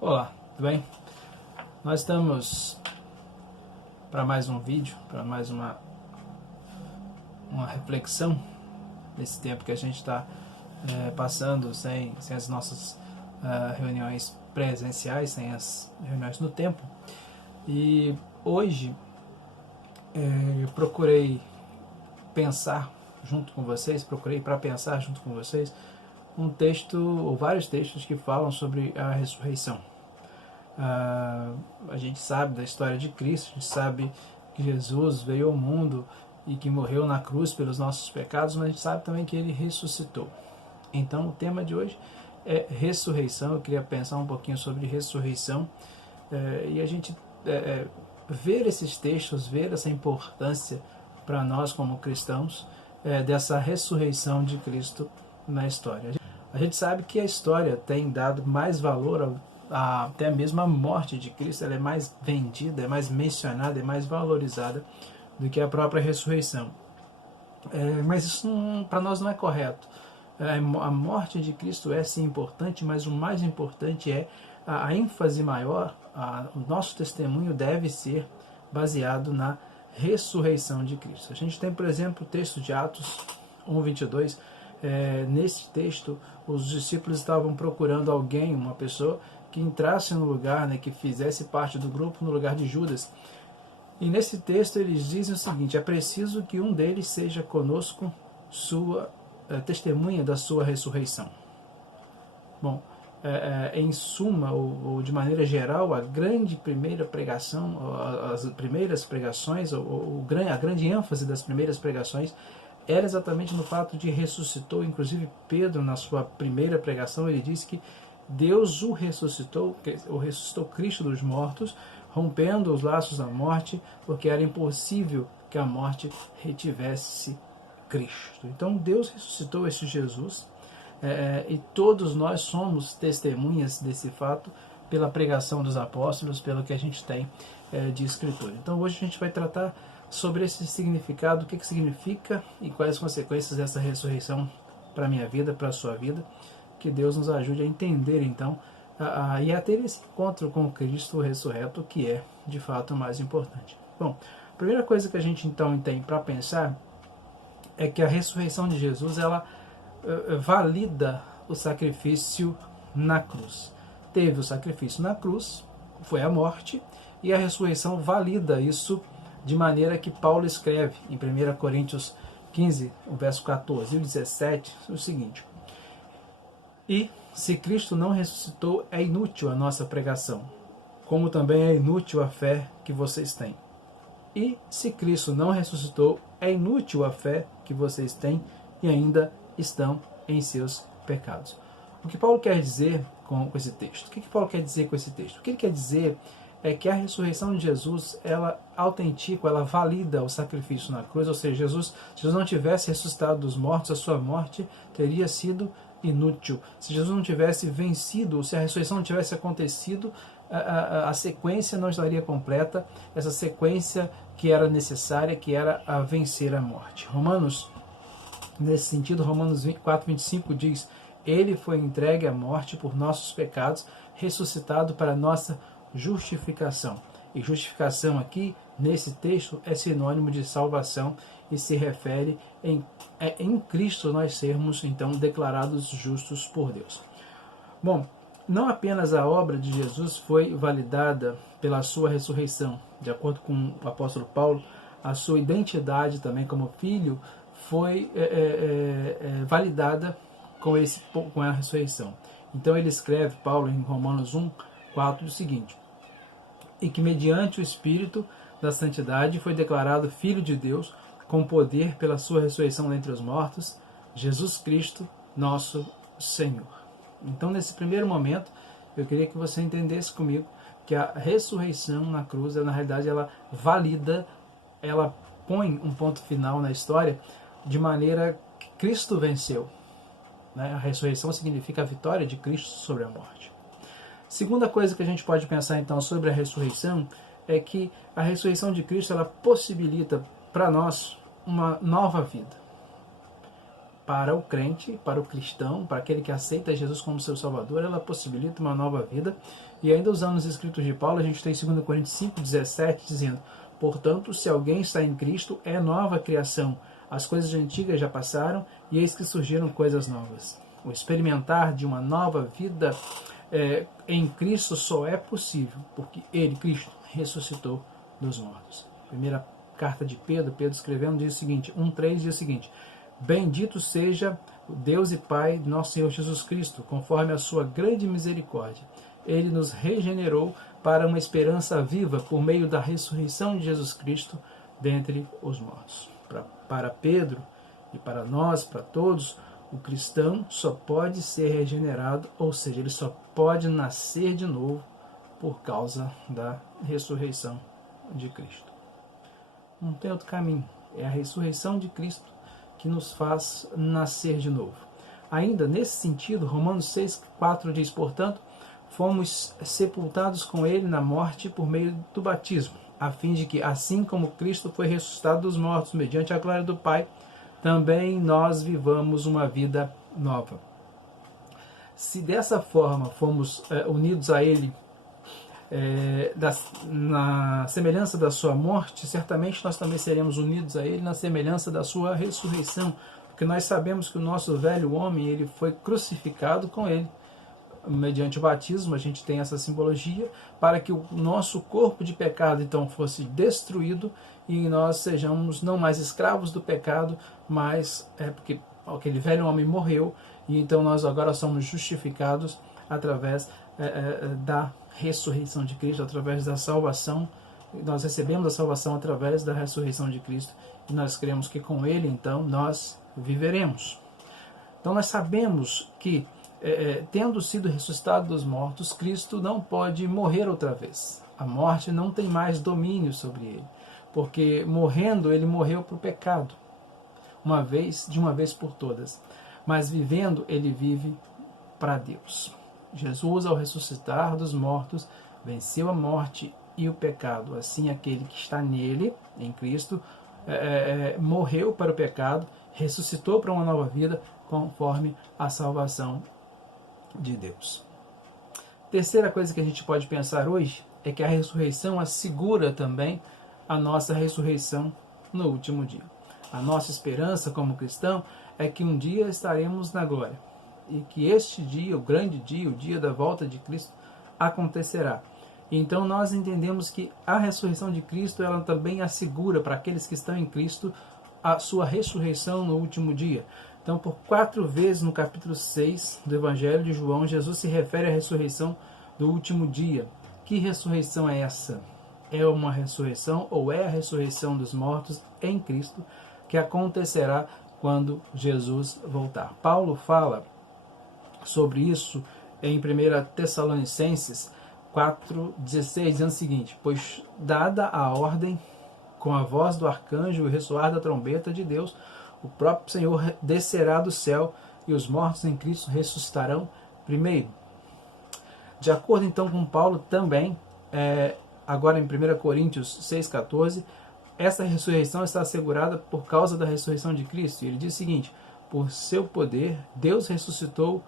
Olá, tudo bem? Nós estamos para mais um vídeo, para mais uma reflexão nesse tempo que a gente está passando sem as nossas reuniões presenciais, sem as reuniões no tempo. E hoje eu procurei pensar junto com vocês, procurei para pensar junto com vocês um texto, ou vários textos que falam sobre a ressurreição. A gente sabe da história de Cristo, a gente sabe que Jesus veio ao mundo e que morreu na cruz pelos nossos pecados, mas a gente sabe também que ele ressuscitou. Então o tema de hoje é ressurreição. Eu queria pensar um pouquinho sobre ressurreição e a gente ver esses textos, ver essa importância para nós como cristãos dessa ressurreição de Cristo na história. A gente sabe que a história tem dado mais valor até mesmo a morte de Cristo. Ela é mais vendida, é mais mencionada, é mais valorizada do que a própria ressurreição. Mas isso para nós não é correto. A morte de Cristo é sim importante, mas o mais importante é a ênfase maior. O nosso testemunho deve ser baseado na ressurreição de Cristo. A gente tem, por exemplo, o texto de Atos 1:22. Nesse texto, os discípulos estavam procurando alguém, uma pessoa que entrasse no lugar, que fizesse parte do grupo no lugar de Judas. E nesse texto eles dizem o seguinte: é preciso que um deles seja conosco sua testemunha da sua ressurreição. Bom, em suma, ou de maneira geral, a grande primeira pregação, as primeiras pregações, a grande ênfase das primeiras pregações era exatamente no fato de ressuscitou. Inclusive Pedro, na sua primeira pregação, ele disse que Deus o ressuscitou Cristo dos mortos, rompendo os laços da morte, porque era impossível que a morte retivesse Cristo. Então Deus ressuscitou esse Jesus, e todos nós somos testemunhas desse fato pela pregação dos apóstolos, pelo que a gente tem de escritura. Então hoje a gente vai tratar sobre esse significado, o que significa e quais as consequências dessa ressurreição para a minha vida, para a sua vida. Que Deus nos ajude a entender então e a ter esse encontro com Cristo ressurreto, que é de fato o mais importante. Bom, a primeira coisa que a gente então tem para pensar é que a ressurreição de Jesus, ela valida o sacrifício na cruz. Teve o sacrifício na cruz, foi a morte, e a ressurreição valida isso, de maneira que Paulo escreve em 1 Coríntios 15, o verso 14 e 17, o seguinte: e se Cristo não ressuscitou, é inútil a nossa pregação, como também é inútil a fé que vocês têm. E se Cristo não ressuscitou, é inútil a fé que vocês têm e ainda estão em seus pecados. O que Paulo quer dizer com esse texto? O que Paulo quer dizer com esse texto? O que ele quer dizer é que a ressurreição de Jesus, ela autentica, ela valida o sacrifício na cruz. Ou seja, se Jesus não tivesse ressuscitado dos mortos, a sua morte teria sido inútil. Se Jesus não tivesse vencido, se a ressurreição não tivesse acontecido, a sequência não estaria completa, essa sequência que era necessária, que era a vencer a morte. Nesse sentido, Romanos 4:25 diz: ele foi entregue à morte por nossos pecados, ressuscitado para nossa justificação. E justificação aqui, nesse texto, é sinônimo de salvação e se refere em Cristo nós sermos então declarados justos por Deus. Bom, não apenas a obra de Jesus foi validada pela sua ressurreição. De acordo com o apóstolo Paulo, a sua identidade também como filho foi validada com a ressurreição. Então ele escreve, Paulo, em Romanos 1:4, o seguinte: e que mediante o Espírito da Santidade foi declarado Filho de Deus, com poder pela sua ressurreição dentre os mortos, Jesus Cristo, nosso Senhor. Então, nesse primeiro momento, eu queria que você entendesse comigo que a ressurreição na cruz, na realidade, ela valida, ela põe um ponto final na história, de maneira que Cristo venceu. A ressurreição significa a vitória de Cristo sobre a morte. Segunda coisa que a gente pode pensar então sobre a ressurreição é que a ressurreição de Cristo, ela possibilita para nós uma nova vida. para o crente, para o cristão, para aquele que aceita Jesus como seu Salvador, ela possibilita uma nova vida. E ainda usando os escritos de Paulo, a gente tem 2 Coríntios 5,17 dizendo: portanto, se alguém está em Cristo, é nova criação. As coisas antigas já passaram e eis que surgiram coisas novas. O experimentar de uma nova vida em Cristo só é possível porque Ele, Cristo, ressuscitou dos mortos. Primeira carta de Pedro, Pedro escrevendo, diz o seguinte, 1,3 diz o seguinte: bendito seja o Deus e Pai de nosso Senhor Jesus Cristo, conforme a sua grande misericórdia. Ele nos regenerou para uma esperança viva por meio da ressurreição de Jesus Cristo dentre os mortos. Para Pedro e para nós, para todos, o cristão só pode ser regenerado, ou seja, ele só pode nascer de novo por causa da ressurreição de Cristo. Não tem outro caminho. É a ressurreição de Cristo que nos faz nascer de novo. Ainda nesse sentido, Romanos 6,4 diz, portanto, fomos sepultados com ele na morte por meio do batismo, a fim de que, assim como Cristo foi ressuscitado dos mortos mediante a glória do Pai, também nós vivamos uma vida nova. Se dessa forma fomos unidos a Ele na semelhança da sua morte, certamente nós também seremos unidos a Ele na semelhança da sua ressurreição, porque nós sabemos que o nosso velho homem ele foi crucificado com Ele. Mediante o batismo, a gente tem essa simbologia para que o nosso corpo de pecado então fosse destruído e nós sejamos não mais escravos do pecado, mas porque aquele velho homem morreu e então nós agora somos justificados através da ressurreição de Cristo, através da salvação. Nós recebemos a salvação através da ressurreição de Cristo e nós cremos que com Ele então nós viveremos. Então nós sabemos que tendo sido ressuscitado dos mortos, Cristo não pode morrer outra vez. A morte não tem mais domínio sobre ele, porque morrendo ele morreu para o pecado, de uma vez por todas. Mas vivendo ele vive para Deus. Jesus, ao ressuscitar dos mortos, venceu a morte e o pecado. Assim, aquele que está nele, em Cristo, morreu para o pecado, ressuscitou para uma nova vida, conforme a salvação de Deus. Terceira coisa que a gente pode pensar hoje é que a ressurreição assegura também a nossa ressurreição no último dia. A nossa esperança como cristão é que um dia estaremos na glória e que este dia, o grande dia, o dia da volta de Cristo, acontecerá. Então nós entendemos que a ressurreição de Cristo ela também assegura para aqueles que estão em Cristo a sua ressurreição no último dia. Então, por 4 vezes no capítulo 6 do Evangelho de João, Jesus se refere à ressurreição do último dia. Que ressurreição é essa? É uma ressurreição ou é a ressurreição dos mortos em Cristo que acontecerá quando Jesus voltar. Paulo fala sobre isso em 1 Tessalonicenses 4,16, dizendo o seguinte: pois dada a ordem com a voz do arcanjo e o ressoar da trombeta de Deus, o próprio Senhor descerá do céu e os mortos em Cristo ressuscitarão primeiro. De acordo então com Paulo também, agora em 1 Coríntios 6,14, essa ressurreição está assegurada por causa da ressurreição de Cristo. E ele diz o seguinte: por seu poder, Deus ressuscitou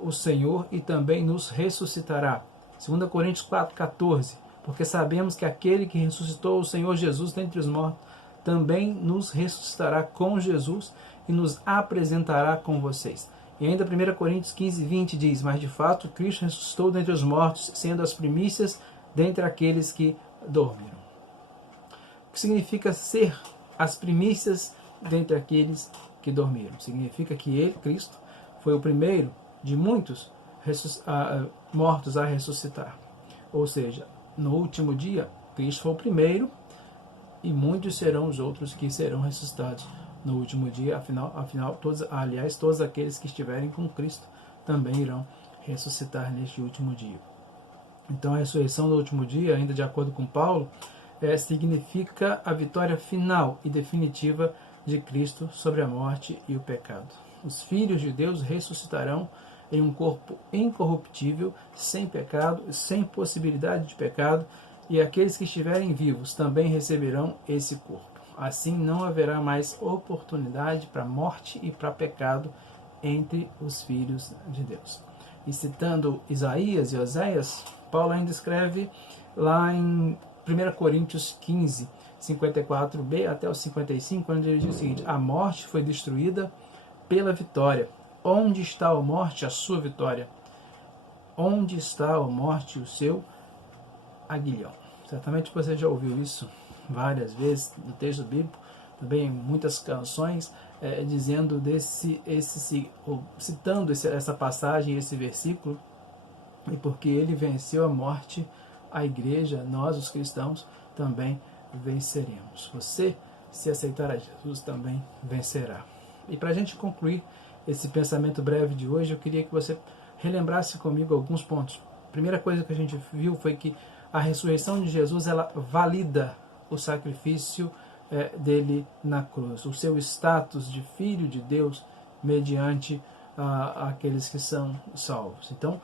o Senhor e também nos ressuscitará. 2 Coríntios 4,14, porque sabemos que aquele que ressuscitou o Senhor Jesus dentre os mortos também nos ressuscitará com Jesus e nos apresentará com vocês. E ainda 1 Coríntios 15:20 diz: mas de fato Cristo ressuscitou dentre os mortos, sendo as primícias dentre aqueles que dormiram. O que significa ser as primícias dentre aqueles que dormiram? Significa que ele, Cristo, foi o primeiro de muitos mortos a ressuscitar. Ou seja, no último dia, Cristo foi o primeiro e muitos serão os outros que serão ressuscitados no último dia. Afinal todos aqueles que estiverem com Cristo também irão ressuscitar neste último dia. Então a ressurreição do último dia, ainda de acordo com Paulo, significa a vitória final e definitiva de Cristo sobre a morte e o pecado. Os filhos de Deus ressuscitarão em um corpo incorruptível, sem pecado, sem possibilidade de pecado, e aqueles que estiverem vivos também receberão esse corpo. Assim não haverá mais oportunidade para morte e para pecado entre os filhos de Deus. E citando Isaías e Oséias, Paulo ainda escreve lá em 1 Coríntios 15, 54b até o 55, onde ele diz o seguinte: a morte foi destruída pela vitória. Onde está a morte, a sua vitória? Onde está a morte, o seu aguilhão? Certamente você já ouviu isso várias vezes no texto bíblico, também muitas canções dizendo citando essa passagem, esse versículo, e porque ele venceu a morte, a igreja, nós os cristãos também venceremos. Você, se aceitar a Jesus, também vencerá. E para a gente concluir esse pensamento breve de hoje, eu queria que você relembrasse comigo alguns pontos. A primeira coisa que a gente viu foi que a ressurreição de Jesus, ela valida o sacrifício dele na cruz, o seu status de filho de Deus mediante aqueles que são salvos. Então,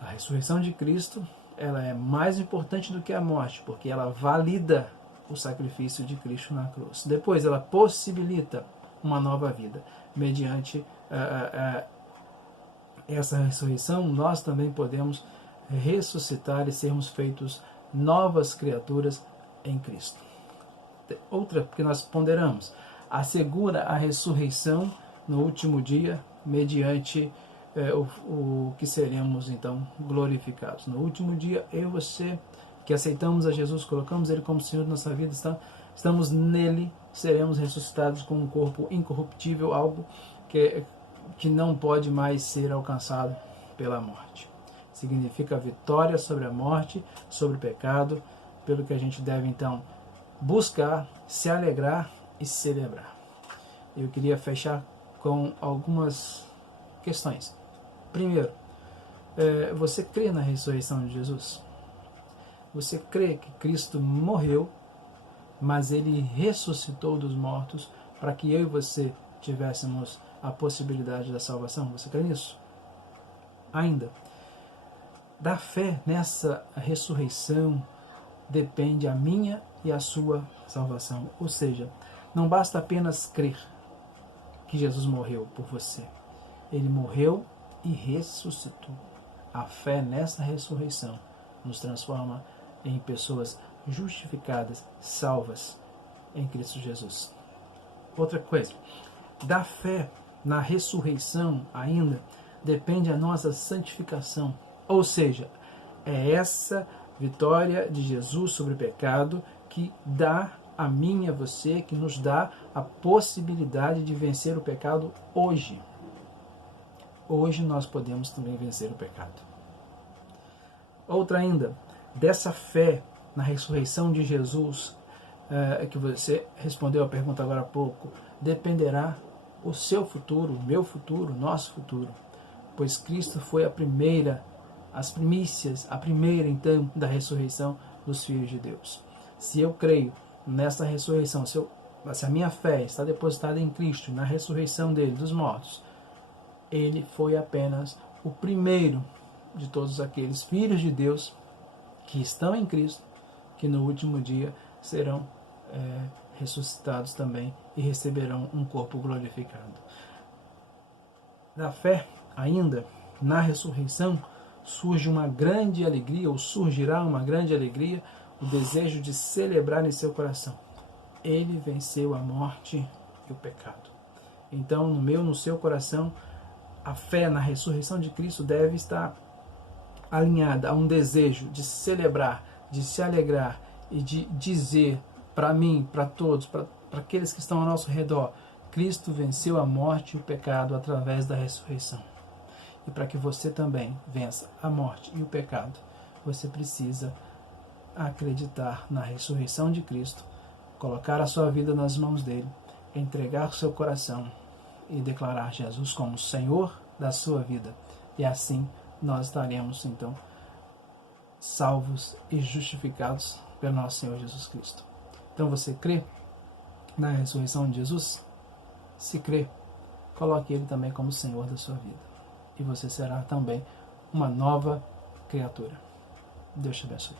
a ressurreição de Cristo, ela é mais importante do que a morte, porque ela valida o sacrifício de Cristo na cruz. Depois, ela possibilita uma nova vida. Mediante essa ressurreição, nós também podemos ressuscitar e sermos feitos novas criaturas em Cristo. Outra que nós ponderamos, assegura a ressurreição no último dia, mediante o que seremos então glorificados. No último dia, eu e você, que aceitamos a Jesus, colocamos Ele como Senhor de nossa vida, estamos nele, seremos ressuscitados com um corpo incorruptível, algo que não pode mais ser alcançado pela morte. Significa a vitória sobre a morte, sobre o pecado, pelo que a gente deve então buscar, se alegrar e celebrar. Eu queria fechar com algumas questões. Primeiro, você crê na ressurreição de Jesus? Você crê que Cristo morreu, mas Ele ressuscitou dos mortos para que eu e você tivéssemos a possibilidade da salvação? Você crê nisso? Ainda, da fé nessa ressurreição depende a minha e a sua salvação. Ou seja, não basta apenas crer que Jesus morreu por você. Ele morreu e ressuscitou. A fé nessa ressurreição nos transforma em pessoas justificadas, salvas em Cristo Jesus. Outra coisa, da fé na ressurreição ainda depende a nossa santificação. Ou seja, é essa vitória de Jesus sobre o pecado que dá a mim e a você, que nos dá a possibilidade de vencer o pecado hoje. Hoje nós podemos também vencer o pecado. Outra ainda, dessa fé na ressurreição de Jesus, que você respondeu a pergunta agora há pouco, dependerá o seu futuro, o meu futuro, o nosso futuro. Pois Cristo foi a primeira então da ressurreição dos filhos de Deus. Se eu creio nessa ressurreição, se a minha fé está depositada em Cristo, na ressurreição dele dos mortos, ele foi apenas o primeiro de todos aqueles filhos de Deus que estão em Cristo, que no último dia serão ressuscitados também e receberão um corpo glorificado. Da fé, ainda, na ressurreição, surge uma grande alegria, ou surgirá uma grande alegria, o desejo de celebrar em seu coração. Ele venceu a morte e o pecado. Então, no seu coração, a fé na ressurreição de Cristo deve estar alinhada a um desejo de celebrar, de se alegrar e de dizer para mim, para todos, para aqueles que estão ao nosso redor, Cristo venceu a morte e o pecado através da ressurreição. E para que você também vença a morte e o pecado, você precisa acreditar na ressurreição de Cristo, colocar a sua vida nas mãos dele, entregar seu coração e declarar Jesus como Senhor da sua vida. E assim nós estaremos, então, salvos e justificados pelo nosso Senhor Jesus Cristo. Então você crê na ressurreição de Jesus? Se crê, coloque Ele também como Senhor da sua vida. E você será também uma nova criatura. Deus te abençoe.